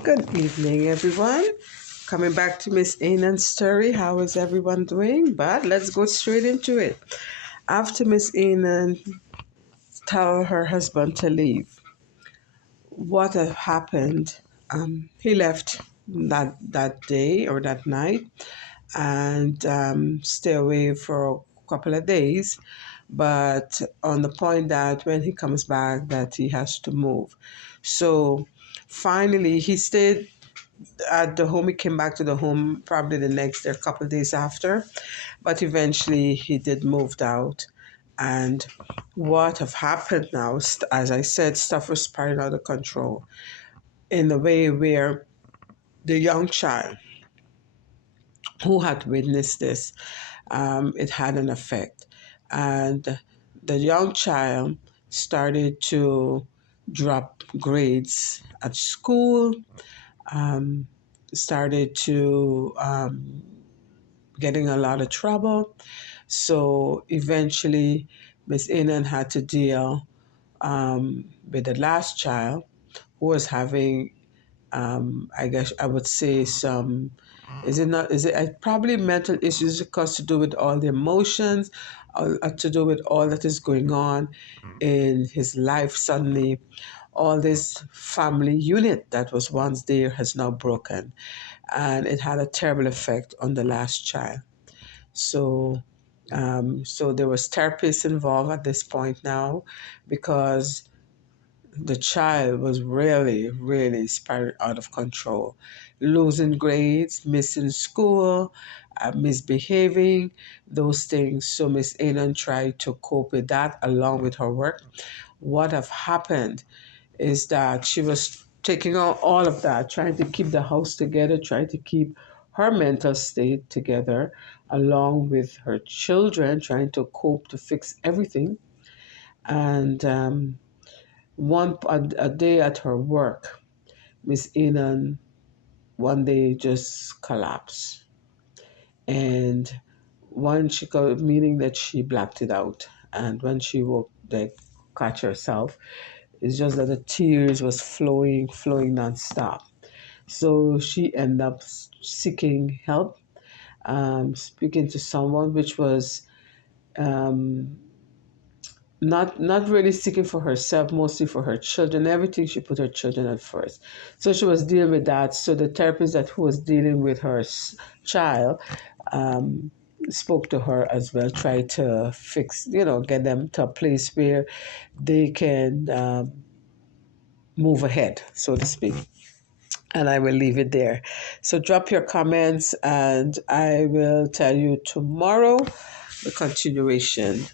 Good evening, everyone. Coming back to Ms.Anon's story. How is everyone doing? But let's go straight into it. After Ms.Anon tell her husband to leave, what had happened? He left that day or that night and stay away for a couple of days. But on the point that when he comes back, that he has to move. So finally, he stayed at the home. He came back to the home probably the next day, a couple of days after, but eventually he did moved out. And what have happened now, as I said, stuff was spiraling out of control in a way where the young child who had witnessed this, it had an effect. And the young child started to drop grades at school, um, started to getting a lot of trouble. So eventually, Ms.Anon had to deal with the last child who was having, I guess I would say some, is it not, is it probably mental issues because to do with all the emotions, to do with all that is going on in his life. Suddenly, all this family unit that was once there has now broken, and it had a terrible effect on the last child. So, so there was therapists involved at this point now, because the child was really, really spiraling out of control, losing grades, missing school, misbehaving, those things. So Ms.Anon tried to cope with that along with her work. What have happened is that she was taking on all of that, trying to keep the house together, trying to keep her mental state together, along with her children, trying to cope to fix everything. And a day at her work, Ms.Anon one day just collapsed, and meaning that she blacked it out. And when she woke, like, catch herself, it's just that the tears was flowing nonstop. So she ended up seeking help, speaking to someone, which was um, not really seeking for herself, mostly for her children. Everything, she put her children at first. So she was dealing with that. So the therapist that who was dealing with her child um, spoke to her as well, tried to fix, get them to a place where they can move ahead, so to speak. And I will leave it there. So drop your comments, and I will tell you tomorrow the continuation.